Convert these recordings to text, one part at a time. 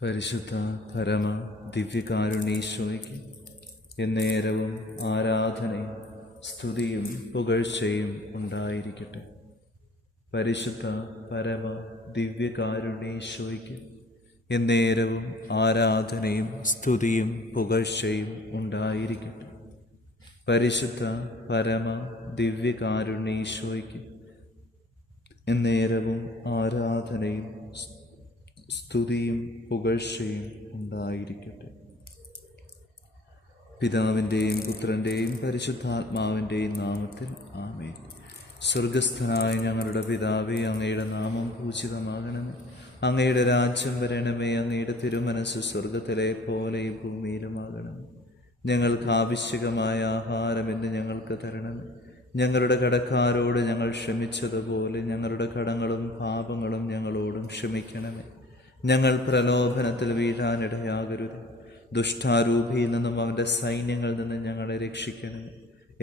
പരിശുദ്ധ പരമ ദിവ്യകാരുണീശോയ്ക്ക് എന്നേരവും ആരാധനയും സ്തുതിയും പുകഴ്ചയും ഉണ്ടായിരിക്കട്ടെ. പരിശുദ്ധ പരമ ദിവ്യകാരുണീശോയ്ക്ക് എന്നേരവും ആരാധനയും സ്തുതിയും പുകഴ്ചയും ഉണ്ടായിരിക്കട്ടെ. പരിശുദ്ധ പരമ ദിവ്യകാരുണീശോയ്ക്ക് എന്നേരവും ആരാധനയും സ്തുതിയും പുകഴ്ചയും ഉണ്ടായിരിക്കട്ടെ. പിതാവിൻ്റെയും പുത്രൻ്റെയും പരിശുദ്ധാത്മാവിൻ്റെയും നാമത്തിൽ ആമേൻ. സ്വർഗസ്ഥനായ ഞങ്ങളുടെ പിതാവേ, അങ്ങയുടെ നാമം പൂജിതമാകണമേ. അങ്ങയുടെ രാജ്യം വരണമേ. അങ്ങയുടെ തിരുമനസ് സ്വർഗത്തിലെ പോലെ ഈ ഭൂമിയിലുമാകണമേ. ഞങ്ങൾക്ക് ആവശ്യകമായ ആഹാരം ഇന്ന് ഞങ്ങൾക്ക് തരണമേ. ഞങ്ങളുടെ കടക്കാരോട് ഞങ്ങൾ ക്ഷമിച്ചതുപോലെ ഞങ്ങളുടെ കടങ്ങളും പാപങ്ങളും ഞങ്ങളോടും ക്ഷമിക്കണമേ. ഞങ്ങൾ പ്രലോഭനത്തിൽ വീഴാനിടയാകരുത്. ദുഷ്ടാരൂപിയിൽ നിന്നും അവൻ്റെ സൈന്യങ്ങളിൽ നിന്നും ഞങ്ങളെ രക്ഷിക്കണമേ.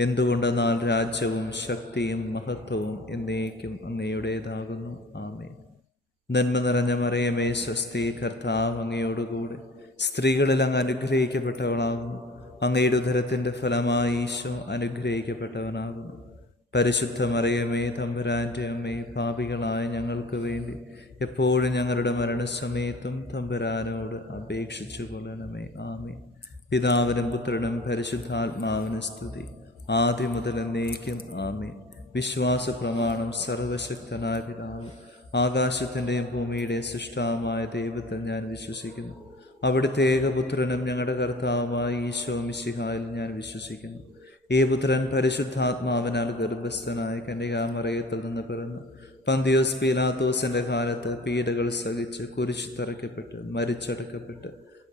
എന്തുകൊണ്ടെന്നാൽ രാജ്യവും ശക്തിയും മഹത്വവും എന്നേക്കും അങ്ങയുടേതാകുന്നു. ആമേൻ. നന്മ നിറഞ്ഞ മറിയമേ, സ്വസ്തി, കർത്താവ് അങ്ങയോടുകൂടെ സ്ത്രീകളിൽ അങ്ങ് അനുഗ്രഹിക്കപ്പെട്ടവളാകുന്നു. അങ്ങയുടെ ഉദരത്തിൻ്റെ ഫലമായി ഈശോ അനുഗ്രഹിക്കപ്പെട്ടവനാകുന്നു. പരിശുദ്ധ മറിയമേ, തമ്പുരാൻ്റെ അമ്മേ, പാപികളായ ഞങ്ങൾക്ക് വേണ്ടി എപ്പോഴും ഞങ്ങളുടെ മരണസമയത്തും തമ്പുരാനോട് അപേക്ഷിച്ചു കൊള്ളണമേ. ആമേൻ. പിതാവിനും പുത്രനും പരിശുദ്ധാത്മാവിനും സ്തുതി, ആദ്യം മുതൽ എന്നേക്കും. ആമേൻ. വിശ്വാസ പ്രമാണം. സർവശക്തനായ പിതാവ്, ആകാശത്തിൻ്റെയും ഭൂമിയുടെയും സൃഷ്ടാവുമായ ദൈവത്തിൽ ഞാൻ വിശ്വസിക്കുന്നു. അവിടുത്തെ ഏകപുത്രനും ഞങ്ങളുടെ കർത്താവുമായ ഈശോ മിശിഹായിൽ ഞാൻ വിശ്വസിക്കുന്നു. ഈ പുത്രൻ പരിശുദ്ധാത്മാവിനാൽ ഗർഭസ്ഥനായ കന്യകാമറിയത്തിൽ നിന്ന് പിറന്നു പന്തിയോസ് പീലാത്തോസിന്റെ കാലത്ത് പീഡകൾ സഹിച്ച് കുരിശു തറയ്ക്കപ്പെട്ട് മരിച്ചടക്കപ്പെട്ട്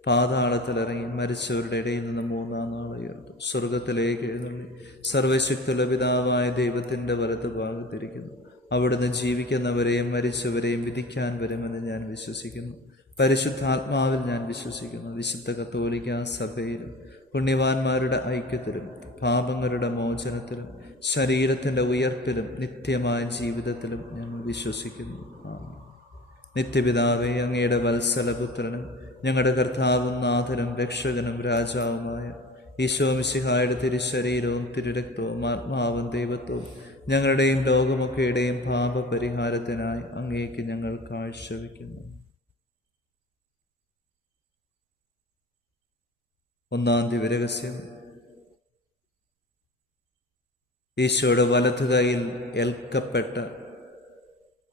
പാതാളത്തിലിറങ്ങി മരിച്ചവരുടെ ഇടയിൽ നിന്ന് മൂന്നാം നാൾ ഉയർത്തു. സ്വർഗത്തിലേക്ക് എഴുന്നള്ളി സർവശക്തിയുള്ള പിതാവായ ദൈവത്തിന്റെ വലത്ത് ഭാഗത്തിരിക്കുന്നു. അവിടുന്ന് ജീവിക്കുന്നവരെയും മരിച്ചവരെയും വിധിക്കാൻ വരുമെന്ന് ഞാൻ വിശ്വസിക്കുന്നു. പരിശുദ്ധാത്മാവിൽ ഞാൻ വിശ്വസിക്കുന്നു. വിശുദ്ധ കത്തോലിക്ക സഭയിലും പുണ്യവാന്മാരുടെ ഐക്യത്തിലും പാപങ്ങളുടെ മോചനത്തിലും ശരീരത്തിൻ്റെ ഉയർപ്പിലും നിത്യമായ ജീവിതത്തിലും ഞങ്ങൾ വിശ്വസിക്കുന്നു. നിത്യപിതാവേ, അങ്ങയുടെ വത്സലപുത്രനും ഞങ്ങളുടെ കർത്താവും നാഥനും രക്ഷകനും രാജാവുമായ ഈശോ മിശിഹായുടെ തിരുശരീരവും തിരുരക്തവും ആത്മാവും ദൈവത്വവും ഞങ്ങളുടെയും ലോകമൊക്കെയുടെയും പാപപരിഹാരത്തിനായി അങ്ങേക്ക് ഞങ്ങൾ കാഴ്ചവെക്കുന്നു. ഒന്നാം ദിവ്യരഹസ്യം. ഈശോയുടെ വലതു കൈയിൽ ഏൽക്കപ്പെട്ട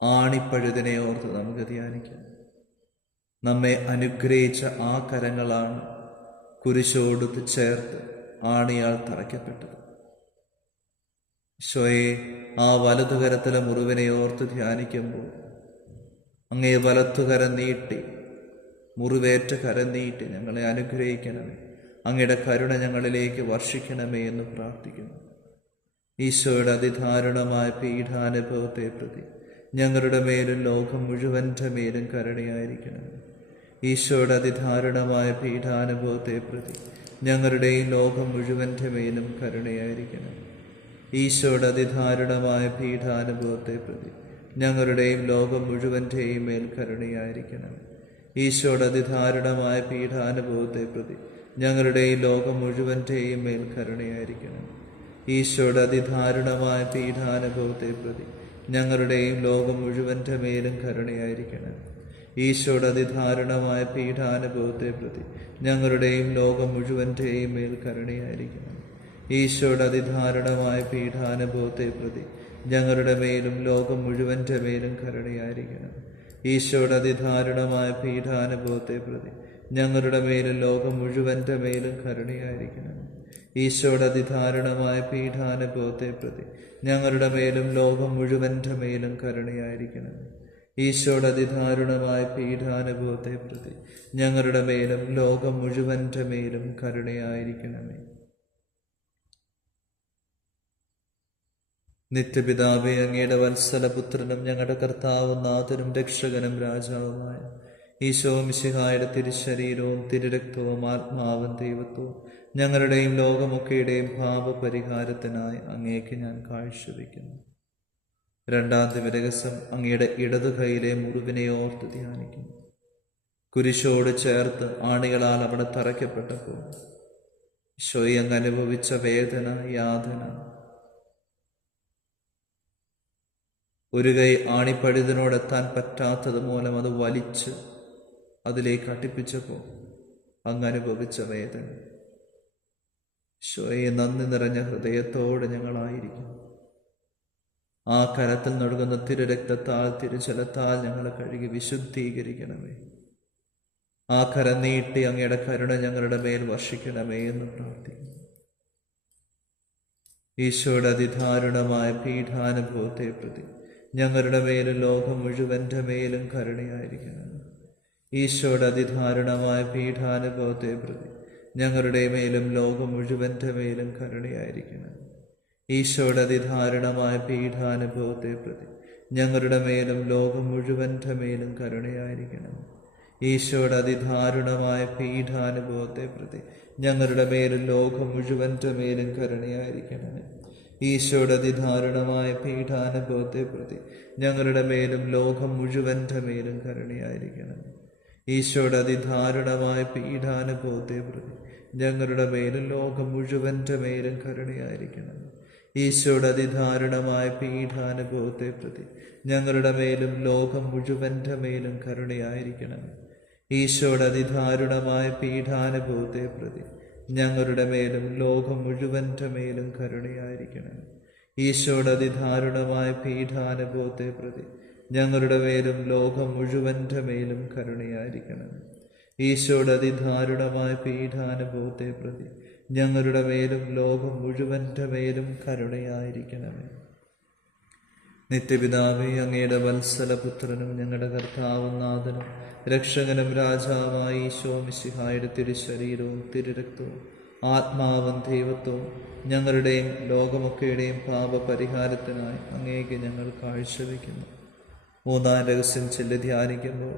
ആണിപ്പഴുതിനെ ഓർത്ത് നമുക്ക് ധ്യാനിക്കാം. നമ്മെ അനുഗ്രഹിച്ച ആ കരങ്ങളാണ് കുരിശോട് ചേർത്ത് ആണിയാൽ തറയ്ക്കപ്പെട്ടത്. ഈശോയെ, ആ വലതുകരത്തിലെ മുറിവിനെ ഓർത്ത് ധ്യാനിക്കുമ്പോൾ അങ്ങേ വലത്തുകരം നീട്ടി, മുറിവേറ്റ കരം നീട്ടി ഞങ്ങളെ അനുഗ്രഹിക്കണമേ. അങ്ങയുടെ കരുണ ഞങ്ങളിലേക്ക് വർഷിക്കണമേ എന്ന് പ്രാർത്ഥിക്കുന്നു. ഈശോയുടെ അതിദാരുണമായ പീഡാനുഭവത്തെ പ്രതി ഞങ്ങളുടെ മേലും ലോകം മുഴുവൻ്റെ മേലും കരുണയായിരിക്കണമേ. ഈശോയുടെ അതിദാരുണമായ പീഡാനുഭവത്തെ പ്രതി ഞങ്ങളുടെയും ലോകം മുഴുവൻ്റെ മേലും കരുണയായിരിക്കണം. ഈശോയുടെ അതിദാരുണമായ പീഡാനുഭവത്തെ പ്രതി ഞങ്ങളുടെയും ലോകം മുഴുവൻ്റെയും മേൽ കരുണയായിരിക്കണം. ഈശോയുടെ അതിദാരുണമായ പീഡാനുഭവത്തെ പ്രതി ഞങ്ങളുടെയും ലോകം മുഴുവൻ്റെയും മേൽ കരുണയായിരിക്കണം. ഈശോയുടെ അതിദാരുണമായ പീഡാനുഭവത്തെ പ്രതി ഞങ്ങളുടെയും ലോകം മുഴുവൻ്റെ മേലും കരുണയായിരിക്കണം. ഈശോയുടെ അതിദാരുണമായ പീഡാനുഭവത്തെ പ്രതി ഞങ്ങളുടെയും ലോകം മുഴുവൻ്റെയും മേൽ കരുണയായിരിക്കണം. ഈശോയുടെ അതിദാരുണമായ പീഡാനുഭവത്തെ പ്രതി ഞങ്ങളുടെ മേലും ലോകം മുഴുവൻ്റെ മേലും കരുണയായിരിക്കണം. ഈശോയുടെ അതിദാരുണമായ പീഡാനുഭവത്തെ പ്രതി ഞങ്ങളുടെ മേലും ലോകം മുഴുവൻ്റെ മേലും കരുണയായിരിക്കണം. ഈശോയുടെ അതിദാരുണമായ പീഡാനുഭവത്തെ പ്രതി ഞങ്ങളുടെ മേലും ലോകം മുഴുവൻ്റെ മേലും കരുണയായിരിക്കണം. ഈശോയുടെ അതിദാരുണമായ പീഡാനുഭവത്തെ പ്രതി ഞങ്ങളുടെ മേലും ലോകം മുഴുവൻ്റെ മേലും കരുണയായിരിക്കണമേ. നിത്യപിതാവേ, അങ്ങയുടെ വത്സലപുത്രനും ഞങ്ങളുടെ കർത്താവും നാഥനും രക്ഷകനും രാജാവുമായ ഈശോ മിശിഹായുടെ തിരുശരീരവും തിരുരക്തവും ആത്മാവും ദൈവത്വവും ഞങ്ങളുടെയും ലോകമൊക്കെയുടെയും പാപപരിഹാരത്തിനായി അങ്ങേക്ക് ഞാൻ കാഴ്ചവെക്കുന്നു. രണ്ടാം ദിവ്യരഹസ്യം. അങ്ങയുടെ ഇടതു കൈയിലെ മുറിവിനെ ഓർത്ത് ധ്യാനിക്കുന്നു. കുരിശോട് ചേർത്ത് ആണികളാൽ അവിടെ തറയ്ക്കപ്പെട്ടപ്പോൾ ഈശോയെ അങ്ങ് അനുഭവിച്ച വേദന, യാതന, ഒരു കൈ ആണിപ്പഴുതിനോടെത്താൻ പറ്റാത്തത് മൂലം അത് വലിച്ച് അതിലേക്ക് അടുപ്പിച്ചപ്പോൾ അങ്ങ് അനുഭവിച്ച വേദന. ഈശോയെ, നന്ദി നിറഞ്ഞ ഹൃദയത്തോടെ ഞങ്ങളായിരിക്കും. ആ കരത്തിൽ നൽകുന്ന തിരുരക്തത്താൽ, തിരുജലത്താൽ ഞങ്ങളെ കഴുകി വിശുദ്ധീകരിക്കണമേ. ആ കരം നീട്ടി അങ്ങയുടെ കരുണ ഞങ്ങളുടെ മേൽ വർഷിക്കണമേ എന്ന് പ്രാർത്ഥിക്കുന്നു. ഈശോയുടെ അതിദാരുണമായ പീഠാനുഭവത്തെ പ്രതി ഞങ്ങളുടെ മേലും ലോകം മുഴുവൻ്റെ മേലും കരുണയായിരിക്കണം. ഈശോയുടെ അതിദാരുണമായ പീഠാനുഭവത്തെ പ്രതി ഞങ്ങളുടെ മേലും ലോകം മുഴുവൻ്റെ മേലും കരുണയായിരിക്കണം. ഈശോയുടെ അതിദാരുണമായ പീഠാനുഭവത്തെ പ്രതി ഞങ്ങളുടെ മേലും ലോകം മുഴുവൻ്റെ മേലും കരുണയായിരിക്കണം. ഈശോയുടെ അതിദാരുണമായ പീഠാനുഭവത്തെ പ്രതി ഞങ്ങളുടെ മേലും ലോകം മുഴുവൻ്റെ മേലും കരുണയായിരിക്കണമേ. ഈശോയുടെ അതിദാരുണമായ പീഠാനുഭവത്തെ പ്രതി ഞങ്ങളുടെ മേലും ലോകം മുഴുവൻ്റെ മേലും കരുണയായിരിക്കണമേ. ഈശോയുടെ അതിദാരുണമായ പീഠാനുഭവത്തെ പ്രതി ഞങ്ങളുടെ മേലും ലോകം മുഴുവൻ്റെ മേലും കരുണയായിരിക്കണമേ. ഈശോയുടെ അതിദാരുണമായ പീഠാനുഭവത്തെ പ്രതി ഞങ്ങളുടെ മേലും ലോകം മുഴുവൻ്റെ മേലും കരുണയായിരിക്കണമേ. ഈശോയുടെ അതിദാരുണമായ പീഠാനുഭവത്തെ പ്രതി ഞങ്ങളുടെ മേലും ലോകം മുഴുവൻ്റെ മേലും കരുണയായിരിക്കണം. ഈശോയുടെ അതിദാരുണമായ പീഠാനുഭവത്തെ പ്രതി ഞങ്ങളുടെ മേലും ലോകം മുഴുവൻ്റെ മേലും കരുണയായിരിക്കണം. ഈശോയുടെ അതിദാരുണമായ പീഠാനുഭവത്തെ പ്രതി ഞങ്ങളുടെ മേലും ലോകം മുഴുവൻ്റെ മേലും കരുണയായിരിക്കണമേ. നിത്യപിതാവേ, അങ്ങയുടെ വത്സലപുത്രനും ഞങ്ങളുടെ കർത്താവും നാഥനും രക്ഷകനും രാജാവായ ഈശോ മിശിഹായുടെ തിരുശരീരവും തിരുരക്തവും ആത്മാവും ദൈവത്വവും ഞങ്ങളുടെയും ലോകമൊക്കെയുടെയും പാപപരിഹാരത്തിനായി അങ്ങേക്ക് ഞങ്ങൾ കാഴ്ചവെക്കുന്നു. മൂന്നാം രഹസ്യം ചൊല്ലി ധ്യാനിക്കുമ്പോൾ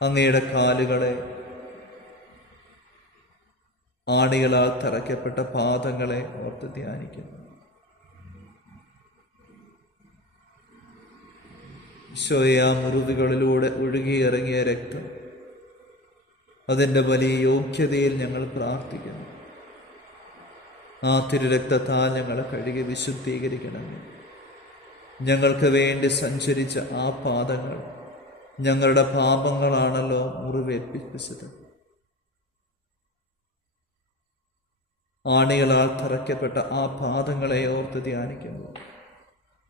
അങ്ങയുടെ കാലുകളെ, ആണികളാൽ തറയ്ക്കപ്പെട്ട പാദങ്ങളെ ഓർത്ത് ധ്യാനിക്കുന്നു. ഈശോയെ, ആ മുറിവുകളിലൂടെ ഒഴുകിയിറങ്ങിയ രക്തം, അതിൻ്റെ വലിയ യോഗ്യതയിൽ ഞങ്ങൾ പ്രാർത്ഥിക്കുന്നു. ആ തിരുരക്തത്താൽ ഞങ്ങളെ കഴുകി വിശുദ്ധീകരിക്കണമേ. ഞങ്ങൾക്ക് വേണ്ടി സഞ്ചരിച്ച ആ പാദങ്ങൾ ഞങ്ങളുടെ പാപങ്ങളാണല്ലോ മുറിവേൽപ്പിച്ചത്. ആണികളാൽ തറയ്ക്കപ്പെട്ട ആ പാദങ്ങളെ ഓർത്ത് ധ്യാനിക്കുമ്പോൾ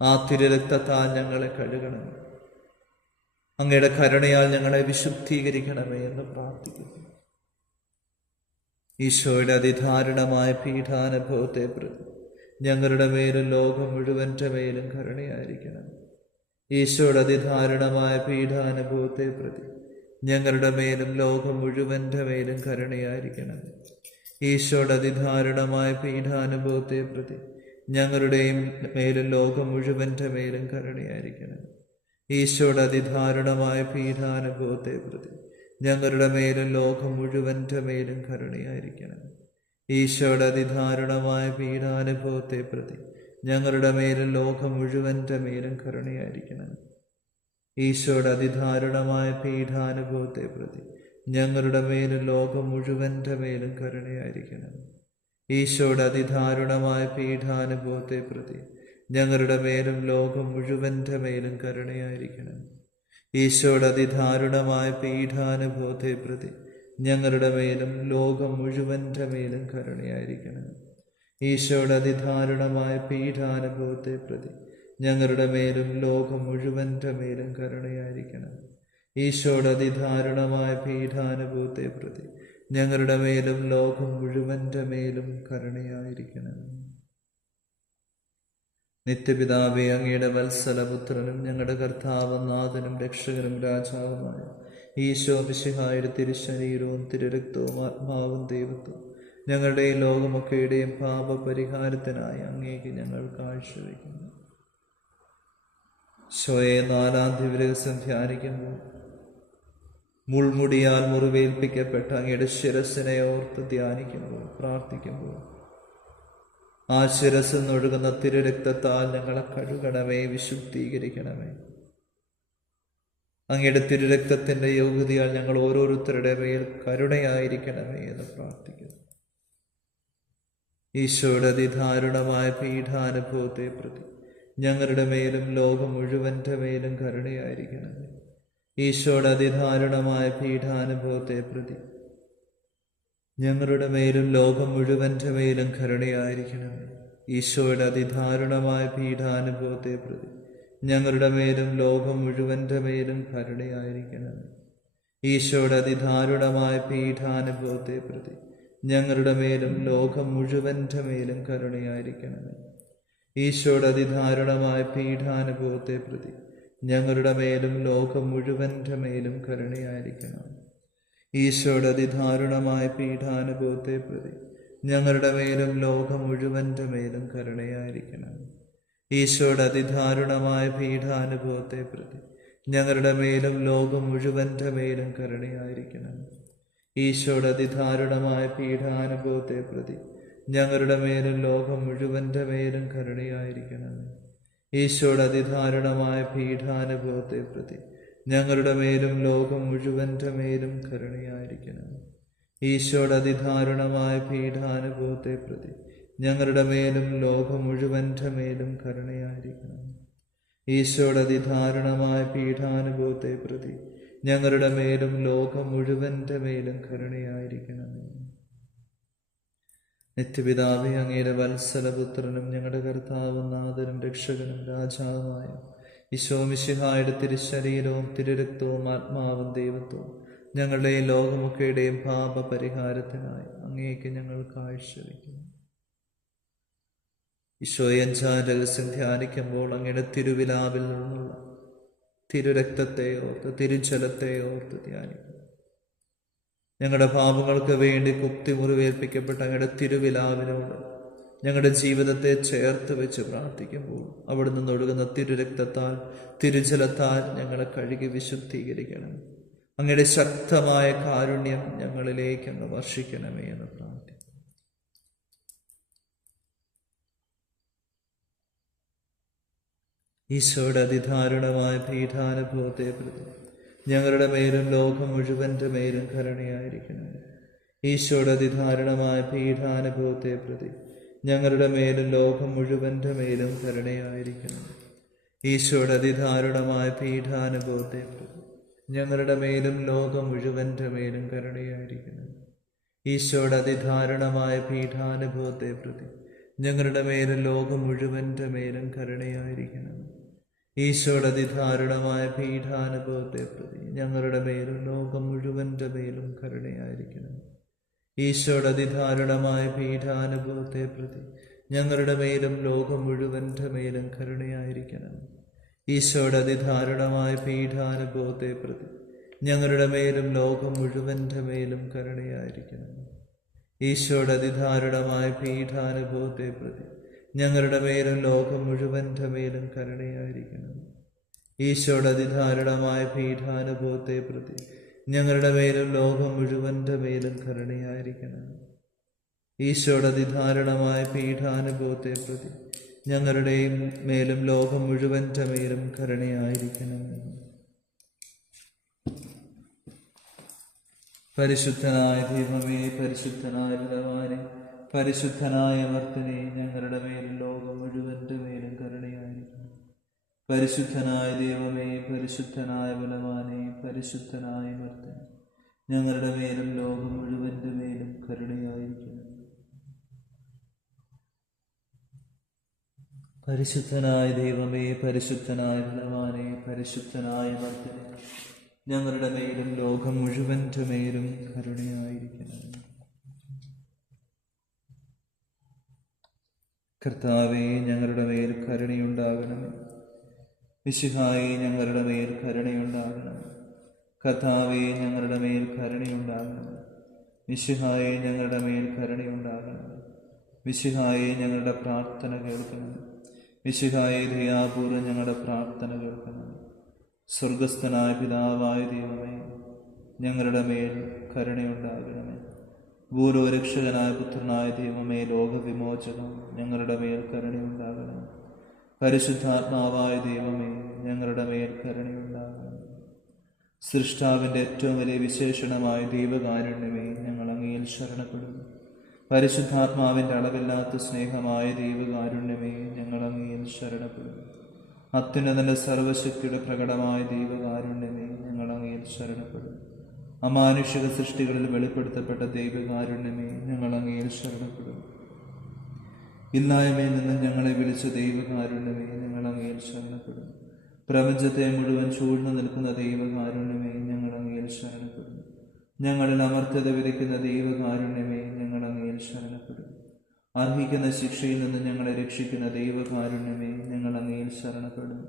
ആ തിരുരക്തത്താൽ ഞങ്ങളെ കഴുകണം. അങ്ങയുടെ കരുണയാൽ ഞങ്ങളെ വിശുദ്ധീകരിക്കണമേ എന്ന് പ്രാർത്ഥിക്കുന്നു. ഈശോയുടെ അതിദാരുണമായ പീഠാനുഭവത്തെ പ്രതി ഞങ്ങളുടെ മേലും ലോകം മുഴുവൻ്റെ മേലും കരുണയായിരിക്കണം. ഈശോയുടെ അതിദാരുണമായ പീഠാനുഭവത്തെ പ്രതി ഞങ്ങളുടെ മേലും ലോകം മുഴുവൻ്റെ മേലും കരുണയായിരിക്കണം. ഈശോയുടെ അതിദാരുണമായ പീഠാനുഭവത്തെ പ്രതി ഞങ്ങളുടെയും മേലും ലോകം മുഴുവൻ്റെ മേലും കരുണയായിരിക്കണം. ഈശോയുടെ അതിദാരുണമായ പീഠാനുഭവത്തെ പ്രതി ഞങ്ങളുടെ മേലും ലോകം മുഴുവൻ്റെ മേലും കരുണയായിരിക്കണം. ഈശോയുടെ അതിദാരുണമായ പീഠാനുഭവത്തെ പ്രതി ഞങ്ങളുടെ മേലും ലോകം മുഴുവൻ്റെ മേലും കരുണയായിരിക്കണം. ഈശോയുടെ അതിദാരുണമായ പീഠാനുഭവത്തെ പ്രതി ഞങ്ങളുടെ മേലും ലോകം മുഴുവൻ്റെ മേലും കരുണയായിരിക്കണം. ഈശോയുടെ അതിദാരുണമായ പീഠാനുഭവത്തെ പ്രതി ഞങ്ങളുടെ മേലും ലോകം മുഴുവൻ്റെ മേലും കരുണയായിരിക്കണം. ഈശോയുടെ അതിദാരുണമായ പീഠാനുഭവത്തെ പ്രതി ഞങ്ങളുടെ മേലും ലോകം മുഴുവൻ്റെ മേലും കരുണയായിരിക്കണം. ഈശോയുടെ അതിദാരുണമായ പീഠാനുഭവത്തെ പ്രതി ഞങ്ങളുടെ മേലും ലോകം മുഴുവൻ്റെ മേലും കരുണയായിരിക്കണം. ഈശോയുടെ അതിദാരുണമായ പീഠാനുഭവത്തെ പ്രതി ഞങ്ങളുടെ മേലും ലോകം മുഴുവൻ്റെ മേലും കരുണയായിരിക്കണം. നിത്യപിതാവേ, അങ്ങയുടെ വത്സലപുത്രനും ഞങ്ങളുടെ കർത്താവും നാഥനും രക്ഷകനും രാജാവുമായ ഈശോ മിശിഹായുടെ തിരുശരീരവും തിരുരക്തവും ആത്മാവും ദൈവത്വവും ഞങ്ങളുടെ ലോകമൊക്കെയുടെയും പാപപരിഹാരത്തിനായി അങ്ങേക്ക് ഞങ്ങൾ കാഴ്ചവെക്കുന്നു. ഈശോയെ, നാലാം ദിവസം ധ്യാനിക്കുമ്പോൾ മുൾമുടിയാൽ മുറിവേൽപ്പിക്കപ്പെട്ട അങ്ങയുടെ ശിരസിനെ ഓർത്ത് ധ്യാനിക്കുമ്പോൾ പ്രാർത്ഥിക്കുമ്പോൾ ആ ശിരസിൽ നിന്നൊഴുകുന്ന തിരുരക്തത്താൽ ഞങ്ങളെ കഴുകണമേ, വിശുദ്ധീകരിക്കണമേ. അങ്ങയുടെ തിരുരക്തത്തിന്റെ യോഗ്യതയാൽ ഞങ്ങൾ ഓരോരുത്തരുടെ മേൽ കരുണയായിരിക്കണമേ എന്ന് പ്രാർത്ഥിക്കുന്നു. ഈശോയുടെ അതിദാരുണമായ പീഠാനുഭവത്തെ പ്രതി ഞങ്ങളുടെ മേലും ലോകം മുഴുവൻ്റെ മേലും കരുണയായിരിക്കണമേ. ഈശോയുടെ അതിദാരുണമായ പീഠാനുഭവത്തെ പ്രതി ഞങ്ങളുടെ മേലും ലോകം മുഴുവൻ്റെ മേലും കരുണയായിരിക്കണമേ. ഈശോയുടെ അതിദാരുണമായ പീഠാനുഭവത്തെ പ്രതി ഞങ്ങളുടെ മേലും ലോകം മുഴുവൻ്റെ മേലും കരുണയായിരിക്കണമേ. ഈശോയുടെ അതിദാരുണമായ പീഠാനുഭവത്തെ പ്രതി ഞങ്ങളുടെ മേലും ലോകം മുഴുവൻ്റെ മേലും കരുണയായിരിക്കണമേ. ഈശോയുടെ അതിദാരുണമായ പീഠാനുഭവത്തെ പ്രതി ഞങ്ങളുടെ മേലും ലോകം മുഴുവൻ്റെ മേലും കരുണയായിരിക്കണം. ഈശോയുടെ അതിദാരുണമായ പീഠാനുഭവത്തെ പ്രതി ഞങ്ങളുടെ മേലും ലോകം മുഴുവൻ്റെ മേലും കരുണയായിരിക്കണം. ഈശോയുടെ അതിദാരുണമായ പീഠാനുഭവത്തെ പ്രതി ഞങ്ങളുടെ മേലും ലോകം മുഴുവൻ്റെ മേലും കരുണയായിരിക്കണം. ഈശോയുടെ അതിദാരുണമായ പീഠാനുഭവത്തെ പ്രതി ഞങ്ങളുടെ മേലും ലോകം മുഴുവൻ്റെ മേലും കരുണയായിരിക്കണം. ഈശോയുടെ അതിദാരുണമായ പീഠാനുഭവത്തെ പ്രതി ഞങ്ങളുടെ മേലും ലോകം മുഴുവൻ്റെ മേലും കരുണയായിരിക്കണം. ഈശോയുടെ അതിദാരുണമായ പീഠാനുഭവത്തെ പ്രതി ഞങ്ങളുടെ മേലും ലോകം മുഴുവൻ്റെ മേലും കരുണയായിരിക്കണം. ഈശോയുടെ അതിദാരുണമായ പീഠാനുഭവത്തെ പ്രതി ഞങ്ങളുടെ മേലും ലോകം മുഴുവൻ്റെ മേലും കരുണയായിരിക്കണമേ. നിത്യപിതാവേ, അങ്ങയുടെ വത്സലപുത്രനും ഞങ്ങളുടെ കർത്താവും നാഥനും രക്ഷകനും രാജാവുമായ ഈശോ മിശിഹായുടെ തിരുശരീരവും തിരുരക്തവും ആത്മാവും ദൈവത്വവും ഞങ്ങളുടെ ലോകമൊക്കെയുടെയും പാപപരിഹാരത്തിനായി അങ്ങേക്ക് ഞങ്ങൾ കാഴ്ചവെക്കുന്നു. ഈശോയെ അഞ്ചാം രഹസ്യം ധ്യാനിക്കുമ്പോൾ അങ്ങയുടെ തിരുവിലാവിൽ നിന്നുള്ള തിരുരക്തത്തെ ഓർത്ത് തിരുജലത്തെ ഓർത്ത് ധ്യാനിക്കും. ഞങ്ങളുടെ പാപങ്ങൾക്ക് വേണ്ടി കുത്തി മുറിവേൽപ്പിക്കപ്പെട്ട അങ്ങയുടെ തിരുവിലാവിനോട് ഞങ്ങളുടെ ജീവിതത്തെ ചേർത്ത് വെച്ച് പ്രാർത്ഥിക്കുമ്പോൾ അവിടെ നിന്നൊഴുകുന്ന തിരുരക്തത്താൽ തിരുജലത്താൽ ഞങ്ങളെ കഴുകി വിശുദ്ധീകരിക്കണം. അങ്ങയുടെ ശക്തമായ കാരുണ്യം ഞങ്ങളിലേക്ക് അങ്ങ് വർഷിക്കണമേ എന്ന് പ്രാർത്ഥിക്കും. ഈശോയുടെ അതിദാരുണമായ പീഠാനുഭവത്തെ പ്രതി ഞങ്ങളുടെ മേലും ലോകം മുഴുവൻ്റെ മേലും കരുണയായിരിക്കണം. ഈശോയുടെ അതിദാരുണമായ പീഠാനുഭവത്തെ പ്രതി ഞങ്ങളുടെ മേലും ലോകം മുഴുവൻ്റെ മേലും കരുണയായിരിക്കണം. ഈശോയുടെ അതിദാരുണമായ പീഠാനുഭവത്തെ പ്രതി ഞങ്ങളുടെ മേലും ലോകം മുഴുവൻ്റെ മേലും കരുണയായിരിക്കണം. ഈശോയുടെ അതിദാരുണമായ പീഠാനുഭവത്തെ പ്രതി ഞങ്ങളുടെ മേലും ലോകം മുഴുവൻ്റെ മേലും കരുണയായിരിക്കണം. ഈശോയുടെ അതിദാരുണമായ പീഠാനുഭവത്തെ പ്രതി ഞങ്ങളുടെ മേലും ലോകം മുഴുവൻ്റെ മേലും കരുണയായിരിക്കണം. ഈശോയുടെ അതിദാരുണമായ പീഠാനുഭവത്തെ പ്രതി ഞങ്ങളുടെ മേലും ലോകം മുഴുവൻ്റെ മേലും കരുണയായിരിക്കണം. ഈശോയുടെ അതിദാരുണമായ പീഠാനുഭവത്തെ പ്രതി ഞങ്ങളുടെ മേലും ലോകം മുഴുവൻ്റെ മേലും കരുണയായിരിക്കണം. ഈശോയുടെ അതിദാരുണമായ പീഠാനുഭവത്തെ പ്രതി ഞങ്ങളുടെ മേലും ലോകം മുഴുവൻ്റെ മേലും കരുണയായിരിക്കണം. ഈശോയുടെ അതിദാരുണമായ പീഠാനുഭവത്തെ പ്രതി ഞങ്ങളുടെ മേലും ലോകം മുഴുവൻ്റെ മേലും കരുണയായിരിക്കണം. ഈശോയുടെ അതിദാരുണമായ പീഠാനുഭവത്തെ പ്രതി ഞങ്ങളുടെ മേലും ലോകം മുഴുവൻ്റെ മേലും കരുണയായിരിക്കണം. പരിശുദ്ധനായ ദൈവമേ, പരിശുദ്ധനായ ബലവാനെ, പരിശുദ്ധനായ അമർത്തനെ, ഞങ്ങളുടെ മേലും ലോകം മുഴുവൻ്റെ മേലും കരുണയായിരിക്കണം. പരിശുദ്ധനായ ദൈവമേ, പരിശുദ്ധനായ ബലവാനെ, പരിശുദ്ധനായ അമർത്തനെ, ഞങ്ങളുടെ മേലും ലോകം മുഴുവൻ്റെ മേലും കരുണയായിരിക്കണം. പരിശുദ്ധനായ ദൈവമേ, പരിശുദ്ധനായ ബലവാനെ, പരിശുദ്ധനായ അമർത്തനെ, ഞങ്ങളുടെ മേലും ലോകം മുഴുവൻ്റെ മേലും കരുണയായിരിക്കണം. കർത്താവേ, ഞങ്ങളുടെ മേൽ കരുണയുണ്ടാകണമേ. മിശിഹായേ, ഞങ്ങളുടെ മേൽ കരുണയുണ്ടാകണമേ. കർത്താവേ, ഞങ്ങളുടെ മേൽ കരുണയുണ്ടാകണമേ. മിശിഹായേ, ഞങ്ങളുടെ മേൽ കരുണയുണ്ടാകണമേ. മിശിഹായേ, ഞങ്ങളുടെ പ്രാർത്ഥന കേൾക്കണമേ. മിശിഹായേ, ദയാപൂർവ്വം ഞങ്ങളുടെ പ്രാർത്ഥന കേൾക്കണമേ. സ്വർഗസ്ഥനായ പിതാവായ ദൈവമേ, ഞങ്ങളുടെ മേൽ കരുണയുണ്ടാകണമേ. ഭൂലോകരക്ഷകനായ പുത്രനായ ദൈവമേ, ലോകവിമോചനം, ഞങ്ങളുടെ മേൽ കരുണയുണ്ടാകണമേ. പരിശുദ്ധാത്മാവായ ദൈവമേ, ഞങ്ങളുടെ മേൽ കരുണയുണ്ടാകണമേ. സൃഷ്ടാവിൻ്റെ ഏറ്റവും വലിയ വിശേഷണമായ ദൈവകാരുണ്യമേ, ഞങ്ങൾ അങ്ങയിൽ ശരണപ്പെടുന്നു. പരിശുദ്ധാത്മാവിൻ്റെ അളവില്ലാത്ത സ്നേഹമായ ദൈവകാരുണ്യമേ, ഞങ്ങൾ അങ്ങയിൽ ശരണപ്പെടുന്നു. അത്യുന്നതന്റെ സർവശക്തിയുടെ പ്രകടമായ ദൈവകാരുണ്യമേ, ഞങ്ങൾ അങ്ങയിൽ ശരണപ്പെടുന്നു. അമാനുഷിക സൃഷ്ടികളിൽ വെളിപ്പെടുത്തപ്പെട്ട ദൈവകാരുണ്യമേ, ഞങ്ങൾ അങ്ങയിൽ ശരണപ്പെടുന്നു. ഇല്ലായ്മയിൽ നിന്നും ഞങ്ങളെ വിളിച്ച ദൈവകാരുണ്യമേ, ഞങ്ങൾ അങ്ങയിൽ ശരണപ്പെടുന്നു. പ്രപഞ്ചത്തെ മുഴുവൻ ചൂഴ്ന്നു നിൽക്കുന്ന ദൈവകാരുണ്യമേ, ഞങ്ങൾ അങ്ങയിൽ ശരണപ്പെടുന്നു. ഞങ്ങളിൽ അമർത്യത വിതയ്ക്കുന്ന ദൈവകാരുണ്യമേ, ഞങ്ങൾ അങ്ങയിൽ ശരണപ്പെടുന്നു. അർഹിക്കുന്ന ശിക്ഷയിൽ നിന്ന് ഞങ്ങളെ രക്ഷിക്കുന്ന ദൈവകാരുണ്യമേ, ഞങ്ങൾ അങ്ങയിൽ ശരണപ്പെടുന്നു.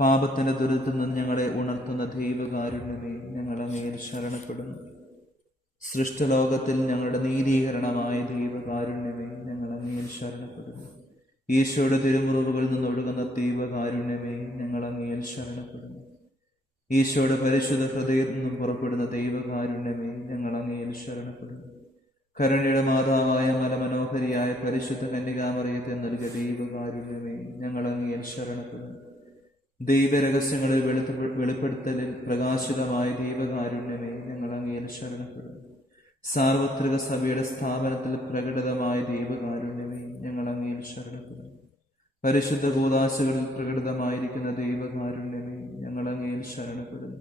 പാപത്തിന്റെ ദുരിതത്തിൽ നിന്ന് ഞങ്ങളെ ഉണർത്തുന്ന ദൈവകാരുണ്യമേ, ഞങ്ങൾ അങ്ങയിൽ ശരണപ്പെടുന്നു. സൃഷ്ടലോകത്തിൽ ഞങ്ങളുടെ നീതീകരണമായ ദൈവകാരുണ്യമേ, ഞങ്ങൾ അങ്ങയിൽ ശരണപ്പെടുന്നു. ഈശോയുടെ തിരുമുറിവുകളിൽ നിന്ന് ഒഴുകുന്ന ദൈവകാരുണ്യമേ, ഞങ്ങൾ അങ്ങയിൽ ശരണപ്പെടുന്നു. ഈശോയുടെ പരിശുദ്ധ ഹൃദയത്തിൽ നിന്നും പുറപ്പെടുന്ന ദൈവകാരുണ്യമേ, ഞങ്ങൾ അങ്ങയിൽ ശരണപ്പെടുന്നു. കരുണയുടെ മാതാവായ മനോഹരിയായ പരിശുദ്ധ കന്യകാമറിയത്തെ നൽകിയ ദൈവകാരുണ്യമേ, ഞങ്ങൾ അങ്ങയിൽ ശരണപ്പെടുന്നു. ദൈവരഹസ്യങ്ങളിൽ വെളിപ്പെടുത്തലിൽ പ്രകാശിതമായ ദൈവകാരുണ്യമേ, ഞങ്ങൾ അങ്ങയിൽ ശരണപ്പെടുന്നു. സാർവത്രിക സഭയുടെ സ്ഥാപനത്തിൽ പ്രകടിതമായ ദൈവകാരുണ്യമേ, ഞങ്ങൾ അങ്ങയിൽ ശരണപ്പെടുന്നു. പരിശുദ്ധ കൂദാശകളിൽ പ്രകടിതമായിരിക്കുന്ന ദൈവകാരുണ്യമേ, ഞങ്ങൾ അങ്ങയിൽ ശരണപ്പെടുന്നു.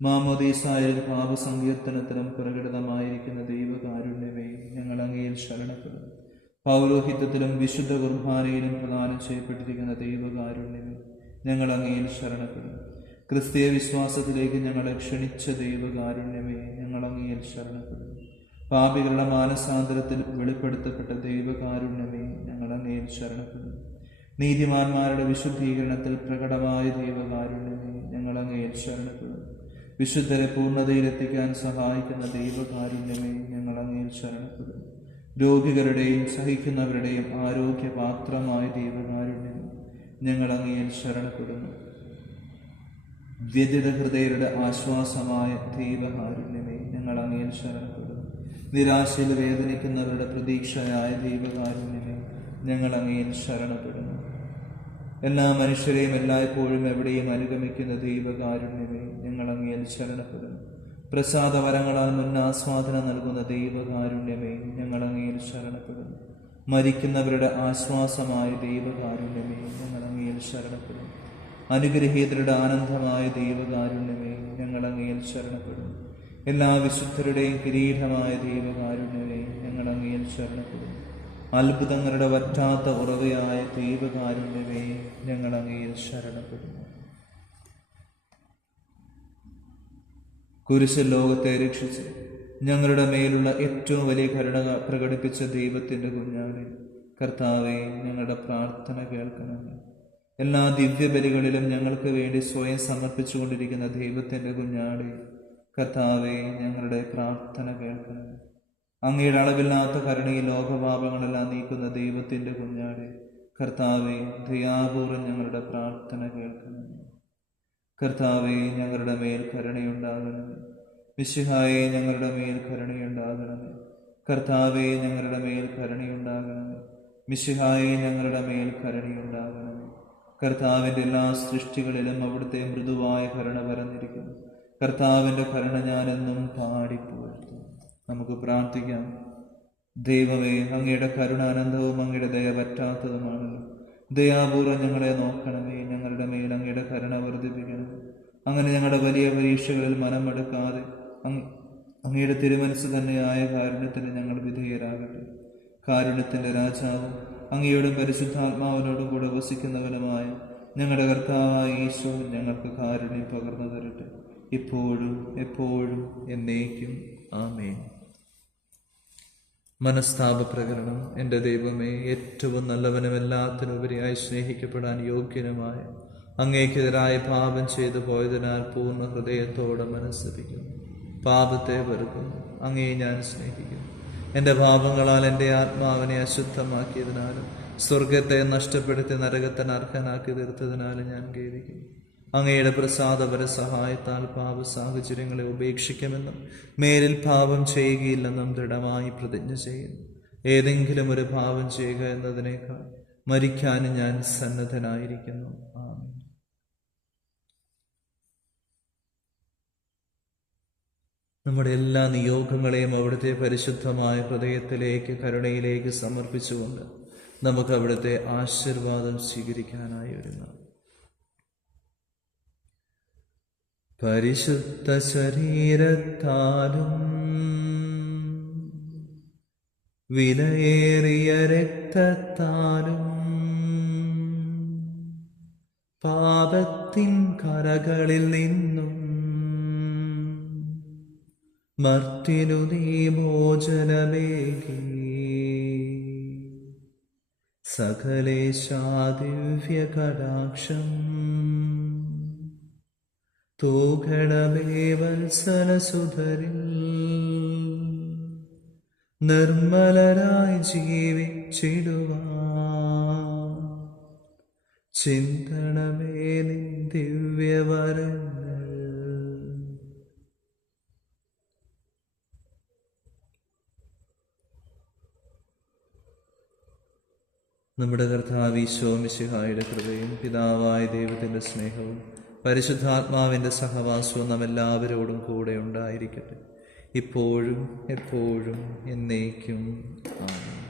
മാമോദീസായിൽ പാപസങ്കീർത്തനത്തിലും പ്രകടിതമായിരിക്കുന്ന ദൈവകാരുണ്യമേ, ഞങ്ങൾ അങ്ങയിൽ ശരണപ്പെടുന്നു. പൗരോഹിത്യത്തിലും വിശുദ്ധ കുർബാനയിലും പ്രദാനം ചെയ്യപ്പെട്ടിരിക്കുന്ന ദൈവകാരുണ്യമേ, ഞങ്ങൾ അങ്ങയിൽ ശരണപ്പെടുന്നു. ക്രിസ്തീയ വിശ്വാസത്തിലേക്ക് ഞങ്ങളെ ക്ഷണിച്ച ദൈവകാരുണ്യമേ, ഞങ്ങൾ അങ്ങയിൽ ശരണപ്പെടുന്നു. പാപികളുടെ മാനസാന്തരത്തിൽ വെളിപ്പെടുത്തപ്പെട്ട ദൈവകാരുണ്യമേ, ഞങ്ങൾ അങ്ങയിൽ ശരണപ്പെടുന്നു. നീതിമാന്മാരുടെ വിശുദ്ധീകരണത്തിൽ പ്രകടമായ ദൈവകാരുണ്യമേ, ഞങ്ങൾ അങ്ങയിൽ ശരണപ്പെടുന്നു. വിശുദ്ധരെ പൂർണ്ണതയിലെത്തിക്കാൻ സഹായിക്കുന്ന ദൈവകാരുണ്യമേ, ഞങ്ങൾ അങ്ങയിൽ ശരണപ്പെടുന്നു. രോഗികളുടെയും സഹിക്കുന്നവരുടെയും ആരോഗ്യപാത്രമായ ദൈവകാരുണ്യമേ, ഞങ്ങൾ അങ്ങയിൽ ശരണപ്പെടുന്നു. വ്യതിത ഹൃദയരുടെ ആശ്വാസമായ ദൈവകാരുണ്യമേ, ഞങ്ങൾ അങ്ങയിൽ ശരണപ്പെടുന്നു. നിരാശയിൽ വേദനിക്കുന്നവരുടെ പ്രതീക്ഷയായ ദൈവകാരുണ്യമേ, ഞങ്ങൾ അങ്ങയിൽ ശരണപ്പെടുന്നു. എല്ലാ മനുഷ്യരെയും എല്ലായ്പ്പോഴും എവിടെയും അനുഗമിക്കുന്ന ദൈവകാരുണ്യമേ, ഞങ്ങൾ അങ്ങയിൽ ശരണപ്പെടുന്നു. പ്രസാദവരങ്ങളാൽ മുന്നാസ്വാദനം നൽകുന്ന ദൈവകാരുണ്യമേ, ഞങ്ങൾ അങ്ങയിൽ ശരണപ്പെടുന്നു. മരിക്കുന്നവരുടെ ആശ്വാസമായ ദൈവകാരുണ്യമേ, ഞങ്ങൾ അങ്ങയിൽ ശരണപ്പെടുന്നു. അനുഗ്രഹീതരുടെ ആനന്ദമായ ദൈവകാരുണ്യമേ, ഞങ്ങൾ അങ്ങയിൽ ശരണപ്പെടുന്നു. എല്ലാ വിശുദ്ധരുടെയും കിരീടമായ ദൈവകാരുണ്യമേ, ഞങ്ങൾ അങ്ങയിൽ ശരണപ്പെടുന്നു. അത്ഭുതങ്ങളുടെ വറ്റാത്ത ഉറവയായ ദൈവകാരുണ്യമേ, ഞങ്ങൾ അങ്ങയിൽ ശരണപ്പെടുന്നു. കുരിശിൽ ലോകത്തെ രക്ഷിച്ച് ഞങ്ങളുടെ മേലുള്ള ഏറ്റവും വലിയ കരുണ പ്രകടിപ്പിച്ച ദൈവത്തിൻ്റെ കുഞ്ഞാണേ, കർത്താവേ, ഞങ്ങളുടെ പ്രാർത്ഥന കേൾക്കണമേ. എല്ലാ ദിവ്യബലികളിലും ഞങ്ങൾക്ക് വേണ്ടി സ്വയം സമർപ്പിച്ചുകൊണ്ടിരിക്കുന്ന ദൈവത്തിൻ്റെ കുഞ്ഞാണേ, കർത്താവേ, ഞങ്ങളുടെ പ്രാർത്ഥന കേൾക്കണമേ. അങ്ങയുടെ അളവില്ലാത്ത കരുണയിൽ ലോകപാപങ്ങളെല്ലാം നീക്കുന്ന ദൈവത്തിൻ്റെ കുഞ്ഞാണേ, കർത്താവേ, ദയാപൂർവ്വം ഞങ്ങളുടെ പ്രാർത്ഥന കേൾക്കണമേ. കർത്താവേ, ഞങ്ങളുടെ മേൽ കരുണയുണ്ടാകണമേ. മിശിഹായേ, ഞങ്ങളുടെ മേൽ കരുണയുണ്ടാകണമേ. കർത്താവേ, ഞങ്ങളുടെ മേൽ കരുണയുണ്ടാകണമേ. മിശിഹായേ, ഞങ്ങളുടെ മേൽ കരുണയുണ്ടാകണമേ. കർത്താവിൻ്റെ എല്ലാ സൃഷ്ടികളിലും അവിടുത്തെ മൃദുവായ കരുണ പരന്നിരിക്കുന്നു. കർത്താവിൻ്റെ കരുണ ഞാനെന്നും പാടിപ്പുകഴ്ത്തും. നമുക്ക് പ്രാർത്ഥിക്കാം. ദൈവമേ, അങ്ങയുടെ കരുണ അനന്തവും അങ്ങയുടെ ദയ പറ്റാത്തതുമാണല്ലോ. ദയാപൂർവ്വം ഞങ്ങളെ നോക്കണമേ. ഞങ്ങളുടെ മേൽ അങ്ങയുടെ കരുണ വർദ്ധിപ്പിക്കണം. അങ്ങനെ ഞങ്ങളുടെ വലിയ പരീക്ഷകളിൽ മനമെടുക്കാതെ അങ്ങയുടെ തിരുമനസ് തന്നെയായ കാരുണ്യത്തിന് ഞങ്ങൾ വിധേയരാകട്ടെ. കാരുണ്യത്തിൻ്റെ രാജാവും അങ്ങയോടും പരിശുദ്ധാത്മാവിനോടും കൂടെ വസിക്കുന്നവനുമായ ഞങ്ങളുടെ കർത്താവായ ഈശോ ഞങ്ങൾക്ക് കാരുണ്യം പകർന്നു തരട്ടെ, ഇപ്പോഴും എപ്പോഴും എന്നേക്കും. ആമേൻ. മനസ്താപ പ്രകരണം. എൻ്റെ ദൈവമേ, ഏറ്റവും നല്ലവനും എല്ലാത്തിനുപരിയായി സ്നേഹിക്കപ്പെടാൻ യോഗ്യനുമായ അങ്ങേക്കെതിരായ പാപം ചെയ്തു പോയതിനാൽ പൂർണ്ണ ഹൃദയത്തോടെ മനസ്സരിക്കുന്നു. പാപത്തെ വെറുക്കുന്നു. അങ്ങേ ഞാൻ സ്നേഹിക്കുന്നു. എൻ്റെ പാപങ്ങളാൽ എൻ്റെ ആത്മാവിനെ അശുദ്ധമാക്കിയതിനാലും സ്വർഗത്തെ നഷ്ടപ്പെടുത്തി നരകത്തിന് അർഹനാക്കി തീർത്തതിനാലും ഞാൻ ഖേദിക്കുന്നു. അങ്ങയുടെ പ്രസാദപര സഹായത്താൽ പാപ സാഹചര്യങ്ങളെ ഉപേക്ഷിക്കുമെന്നും മേലിൽ പാപം ചെയ്യുകയില്ലെന്നും ദൃഢമായി പ്രതിജ്ഞ ചെയ്യുന്നു. ഏതെങ്കിലും ഒരു പാപം ചെയ്യുക എന്നതിനേക്കാൾ മരിക്കാനും ഞാൻ സന്നദ്ധനായിരിക്കുന്നു. ആമേൻ. നമ്മുടെ എല്ലാ നിയോഗങ്ങളെയും അവിടുത്തെ പരിശുദ്ധമായ ഹൃദയത്തിലേക്ക്, കരുണയിലേക്ക് സമർപ്പിച്ചുകൊണ്ട് നമുക്ക് അവിടുത്തെ ആശീർവാദം സ്വീകരിക്കാനായി ഒരുങ്ങാം. പരിശുദ്ധ ശരീരത്താലും വിലയേറിയ രക്തത്താലും പാപത്തിൻ കരകളിൽ നിന്നും മർത്യനു നീ മോചനമേകി. സകലേശാ ദിവ്യ കടാക്ഷം തൂകണമേ വത്സലസുധരിൽ. നിർമ്മലരായി ജീവിച്ചിടുവാൻ ചിന്തണമേ നിൻ ദിവ്യവരങ്ങൾ. നമ്മുടെ കർത്താവ് ഈശോ മിശിഹായുടെ കൃപയും പിതാവായ ദൈവത്തിൻ്റെ സ്നേഹവും പരിശുദ്ധാത്മാവിൻ്റെ സഹവാസവും നാം എല്ലാവരോടും കൂടെ ഉണ്ടായിരിക്കട്ടെ, ഇപ്പോഴും എപ്പോഴും എന്നേക്കും. ആമേൻ.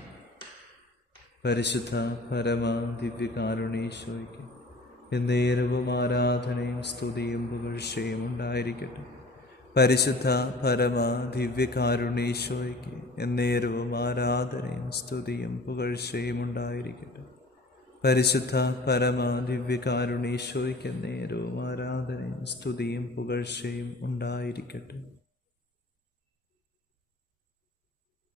പരിശുദ്ധ പരമ ദിവ്യകാരുണീശോയ്ക്ക് എന്നേരവും ആരാധനയും സ്തുതിയും പുകഴ്ചയും ഉണ്ടായിരിക്കട്ടെ. പരിശുദ്ധ പരമ ദിവ്യകാരുണീശോയ്ക്ക് എന്നേരവും ആരാധനയും സ്തുതിയും പുകഴ്ചയും ഉണ്ടായിരിക്കട്ടെ. പരിശുദ്ധ പരമ ദിവ്യകാരുണീശോയ്ക്ക് എന്നേരവും ആരാധനയും സ്തുതിയും പുകഴ്ചയും ഉണ്ടായിരിക്കട്ടെ.